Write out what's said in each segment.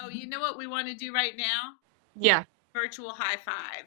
So you know what we want to do right now? Yeah. Virtual high five.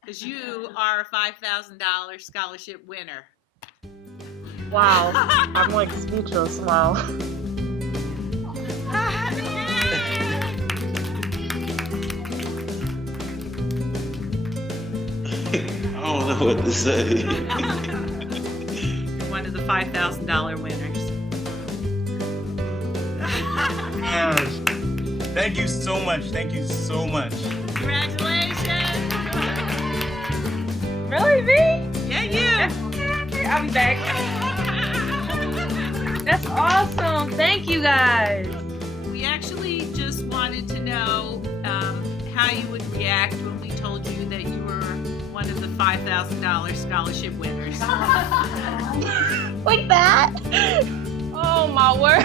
Because you are a $5,000 scholarship winner. Wow. I'm like speechless. Wow. I don't know what to say. You're one of the $5,000 winners. Thank you so much. Thank you so much. Congratulations. Really, me? Yeah, you. I'll be back. That's awesome. Thank you guys. We actually just wanted to know how you would react when we told you that you were one of the $5,000 scholarship winners. Like that? Oh my word.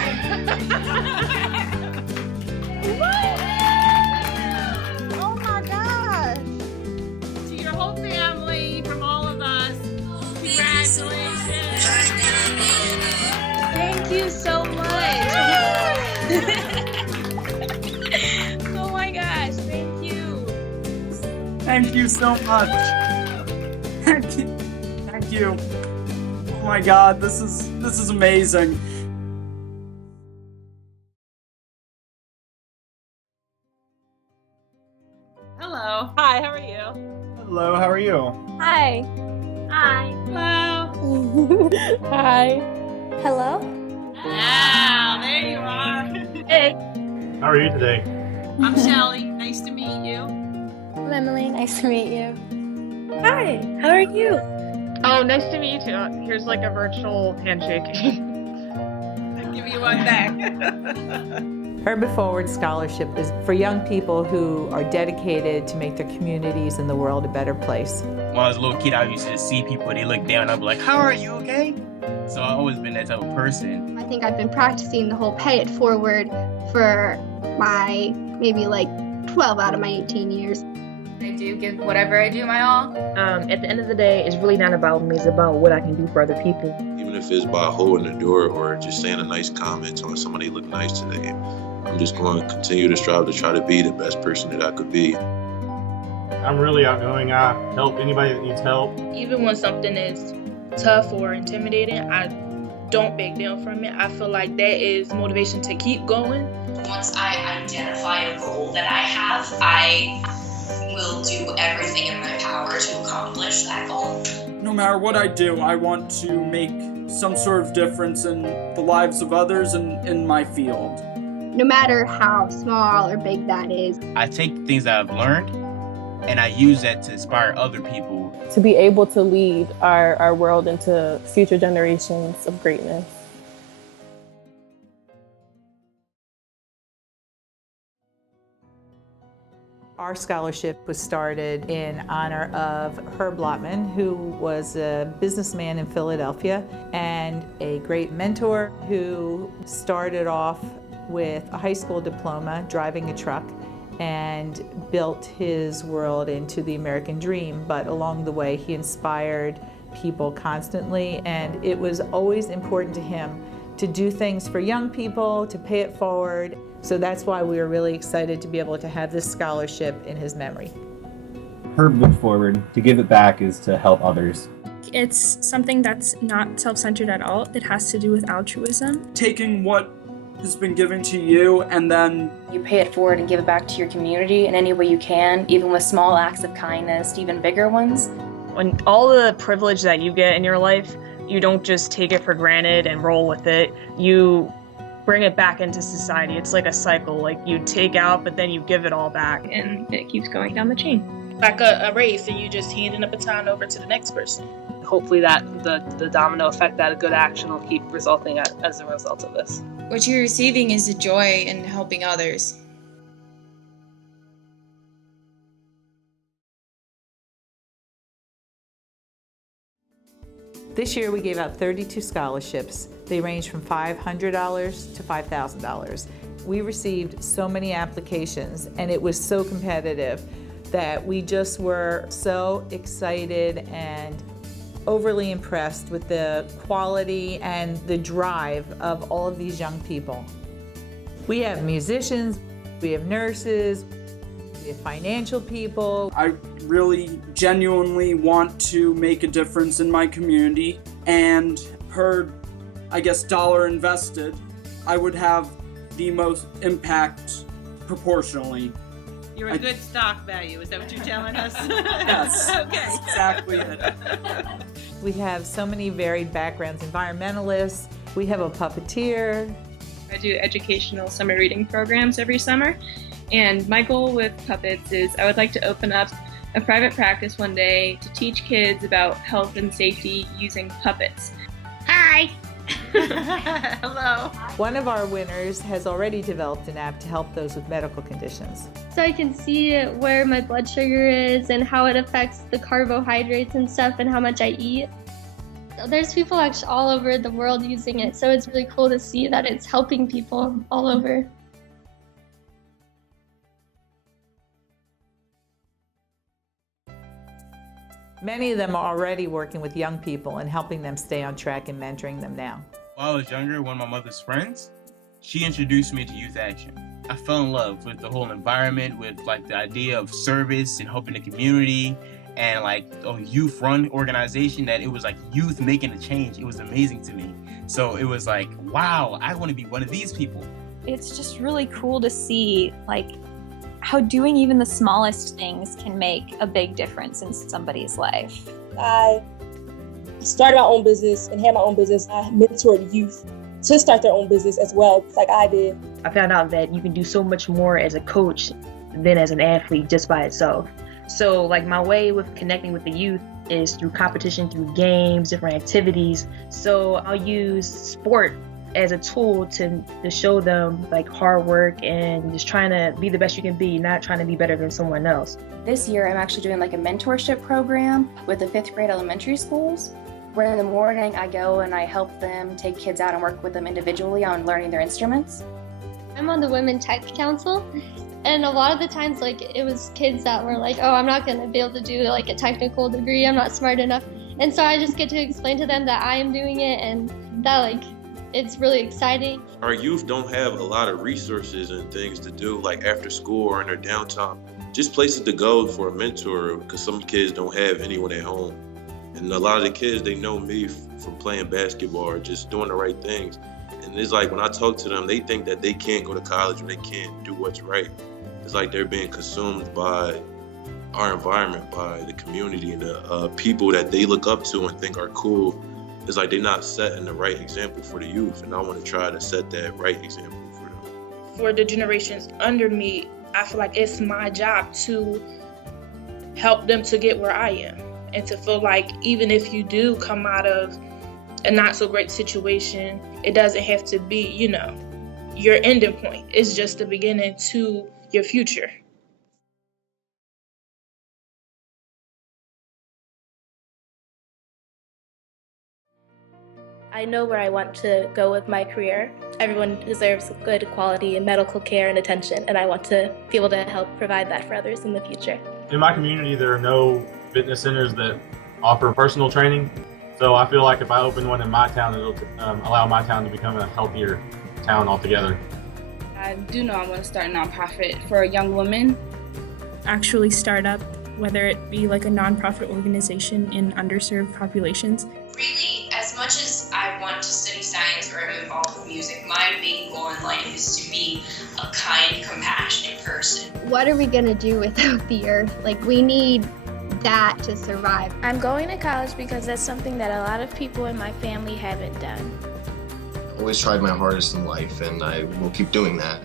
Oh my gosh. To your whole family, from all of us, congratulations. Thank you so much. Oh my gosh, thank you. Thank you so much. Thank you. Thank you. Oh my God, this is amazing. Hello. Hi, how are you? Hello, how are you? Hi. Hi. Hello. Hi. Hello? Wow, there you are. Hey. How are you today? I'm Shelly. Nice to meet you. I'm Emily. Nice to meet you. Hi. How are you? Oh, nice to meet you too. Here's like a virtual handshake. I'll give you one back. Urban Forward Scholarship is for young people who are dedicated to make their communities and the world a better place. When I was a little kid, I used to see people, they look down, I'd be like, how are you, okay? So I've always been that type of person. I think I've been practicing the whole pay it forward for my maybe like 12 out of my 18 years. I do give whatever I do my all. At the end of the day, it's really not about me. It's about what I can do for other people. Even if it's by holding the door or just saying a nice comment or somebody look nice today, I'm just going to continue to strive to try to be the best person that I could be. I'm really outgoing. I help anybody that needs help. Even when something is tough or intimidating, I don't back down from it. I feel like that is motivation to keep going. Once I identify a goal that I have, I will do everything in my power to accomplish that goal. No matter what I do, I want to make some sort of difference in the lives of others and in my field. No matter how small or big that is. I take things that I've learned and I use that to inspire other people. To be able to lead our world into future generations of greatness. Our scholarship was started in honor of Herb Lotman, who was a businessman in Philadelphia and a great mentor who started off with a high school diploma driving a truck and built his world into the American dream. But along the way, he inspired people constantly, and it was always important to him to do things for young people, to pay it forward. So that's why we were really excited to be able to have this scholarship in his memory. Herb looked forward. To give it back is to help others. It's something that's not self-centered at all. It has to do with altruism. Taking what has been given to you and then you pay it forward and give it back to your community in any way you can, even with small acts of kindness, even bigger ones. When all the privilege that you get in your life, you don't just take it for granted and roll with it. You bring it back into society. It's like a cycle. Like you take out, but then you give it all back. And it keeps going down the chain. Like a race, and you just handing a baton over to the next person. Hopefully that the domino effect, that a good action will keep resulting as a result of this. What you're receiving is the joy in helping others. This year we gave out 32 scholarships. They range from $500 to $5,000. We received so many applications and it was so competitive that we just were so excited and overly impressed with the quality and the drive of all of these young people. We have musicians, we have nurses, we have financial people. I really genuinely want to make a difference in my community, and per, I guess, dollar invested, I would have the most impact proportionally. You're a good stock value, is that what you're telling us? Yes, Okay. that's exactly it. We have so many varied backgrounds, environmentalists, we have a puppeteer. I do educational summer reading programs every summer, and my goal with puppets is I would like to open up a private practice one day to teach kids about health and safety using puppets. Hi! Hello. One of our winners has already developed an app to help those with medical conditions. So I can see where my blood sugar is and how it affects the carbohydrates and stuff and how much I eat. There's people actually all over the world using it, so it's really cool to see that it's helping people all over. Many of them are already working with young people and helping them stay on track and mentoring them now. While I was younger, one of my mother's friends, she introduced me to youth action. I fell in love with the whole environment, with like the idea of service and helping the community, and like a youth-run organization that it was like youth making a change. It was amazing to me. So it was like, wow, I want to be one of these people. It's just really cool to see like how doing even the smallest things can make a big difference in somebody's life. I started my own business and had my own business. I mentored youth to start their own business as well, like I did. I found out that you can do so much more as a coach than as an athlete just by itself. So like my way with connecting with the youth is through competition, through games, different activities. So I'll use sport as a tool to show them like hard work and just trying to be the best you can be, not trying to be better than someone else. This year I'm actually doing like a mentorship program with the 5th grade elementary schools, where in the morning I go and I help them take kids out and work with them individually on learning their instruments. I'm on the Women Tech Council, and a lot of the times like it was kids that were like, oh, I'm not going to be able to do like a technical degree, I'm not smart enough. And so I just get to explain to them that I am doing it and that like it's really exciting. Our youth don't have a lot of resources and things to do like after school or in their downtime. Just places to go for a mentor, because some kids don't have anyone at home. And a lot of the kids, they know me from playing basketball or just doing the right things. And it's like when I talk to them, they think that they can't go to college or they can't do what's right. It's like they're being consumed by our environment, by the community and the people that they look up to and think are cool. It's like they're not setting the right example for the youth, and I want to try to set that right example for them. For the generations under me, I feel like it's my job to help them to get where I am, and to feel like even if you do come out of a not so great situation, it doesn't have to be, your ending point. It's just the beginning to your future. I know where I want to go with my career. Everyone deserves good quality medical care and attention, and I want to be able to help provide that for others in the future. In my community, there are no fitness centers that offer personal training. So I feel like if I open one in my town, it'll allow my town to become a healthier town altogether. I do know I want to start a nonprofit for young women. Actually start up, whether it be like a nonprofit organization in underserved populations. Really, as much as I want to study science or I'm involved with music, my main goal in life is to be a kind, compassionate person. What are we gonna do without the earth? Like, we need that to survive. I'm going to college because that's something that a lot of people in my family haven't done. I always tried my hardest in life, and I will keep doing that.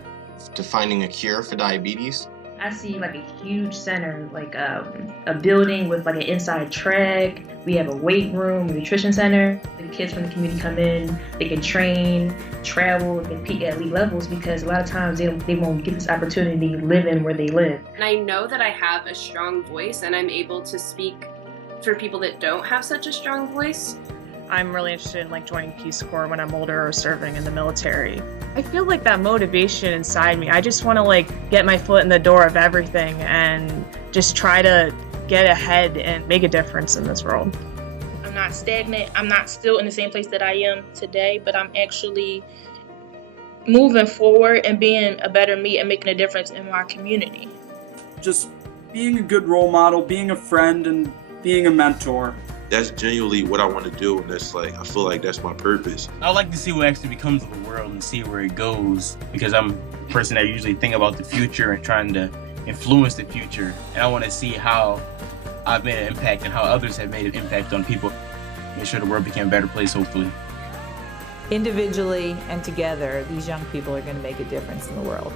To finding a cure for diabetes. I see like a huge center, like a building with like an inside track. We have a weight room, a nutrition center. The kids from the community come in, they can train, travel, they can peak at elite levels, because a lot of times they won't get this opportunity living where they live. And I know that I have a strong voice and I'm able to speak for people that don't have such a strong voice. I'm really interested in like joining Peace Corps when I'm older or serving in the military. I feel like that motivation inside me. I just want to like get my foot in the door of everything and just try to get ahead and make a difference in this world. I'm not stagnant. I'm not still in the same place that I am today, but I'm actually moving forward and being a better me and making a difference in my community. Just being a good role model, being a friend, and being a mentor. That's genuinely what I want to do, and that's like, I feel like that's my purpose. I would like to see what actually becomes of the world and see where it goes, because I'm a person that usually think about the future and trying to influence the future, and I want to see how I've made an impact and how others have made an impact on people. Make sure the world became a better place, hopefully. Individually and together, these young people are going to make a difference in the world.